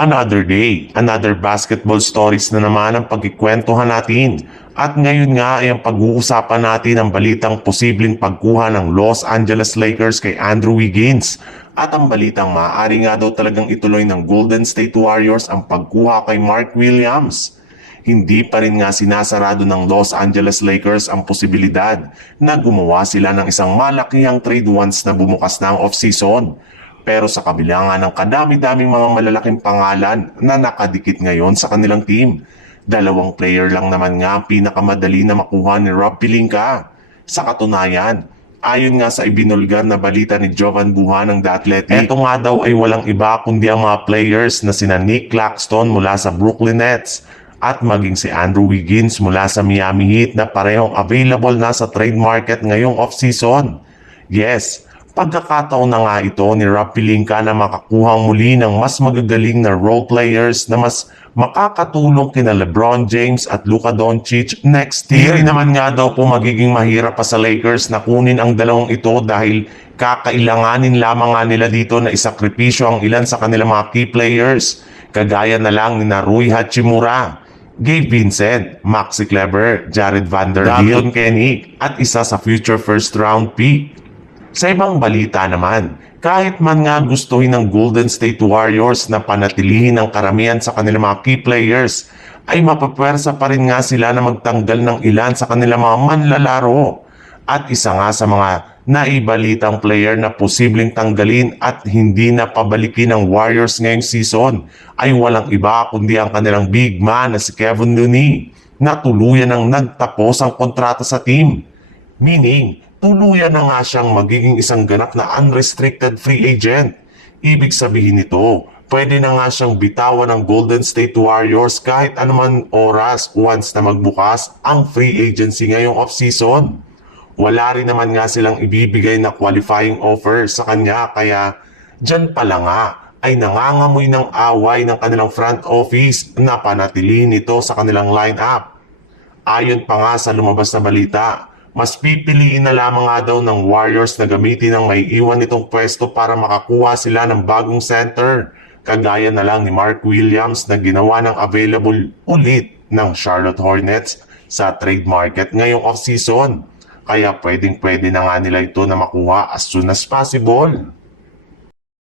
Another day, another basketball stories na naman ang pagkikwentuhan natin. At ngayon nga ay ang pag-uusapan natin ang balitang posibleng pagkuha ng Los Angeles Lakers kay Andrew Wiggins. At ang balitang maaari nga daw talagang ituloy ng Golden State Warriors ang pagkuha kay Mark Williams. Hindi pa rin nga sinasarado ng Los Angeles Lakers ang posibilidad na gumawa sila ng isang malakihang trade once na bumukas na ang off-season. Pero sa kabila nga ng kadami-daming mga malalaking pangalan na nakadikit ngayon sa kanilang team, dalawang player lang naman nga ang pinakamadali na makuha ni Rob Pelinka. Sa katunayan, ayon nga sa ibinulgar na balita ni Jovan Buha ng The Athletic, eto nga daw ay walang iba kundi ang mga players na sina Nick Claxton mula sa Brooklyn Nets at maging si Andrew Wiggins mula sa Miami Heat na parehong available na sa trade market ngayong off-season. Yes, pagkakataon na nga ito ni Rob Pelinka na makakuhang muli ng mas magagaling na role players na mas makakatulong kina LeBron James at Luka Doncic next year. Hindi naman nga daw po magiging mahirap pa sa Lakers na kunin ang dalawang ito dahil kakailanganin lamang nga nila dito na isakripisyo ang ilan sa kanilang mga key players. Kagaya na lang ni Rui Hachimura, Gabe Vincent, Maxi Kleber, Jared Vanderbilt, Dalton Kenny at isa sa future first round pick. Sa ibang balita naman, kahit man nga gustuhin ng Golden State Warriors na panatilihin ang karamihan sa kanilang mga key players, ay mapapwersa pa rin nga sila na magtanggal ng ilan sa kanilang mga manlalaro. At isa nga sa mga naibalitang player na posibleng tanggalin at hindi na pabalikin ng Warriors ngayong season ay walang iba kundi ang kanilang big man na si Kevin Looney na tuluyan ang nagtapos ang kontrata sa team. Meaning, tuluyan na nga siyang magiging isang ganap na unrestricted free agent. Ibig sabihin nito, pwede na nga siyang bitawan ng Golden State Warriors kahit anuman oras once na magbukas ang free agency ngayong off-season. Wala rin naman nga silang ibibigay na qualifying offer sa kanya kaya dyan pala nga ay nangangamoy ng away ng kanilang front office na panatilihin ito sa kanilang lineup. Ayon pa nga sa lumabas na balita, mas pipiliin na lamang nga daw ng Warriors na gamitin ang may iwan nitong pwesto para makakuha sila ng bagong center. Kagaya na lang ni Mark Williams na ginawa ng available ulit ng Charlotte Hornets sa trade market ngayong off-season. Kaya pwedeng-pwede na nga nila ito na makuha as soon as possible.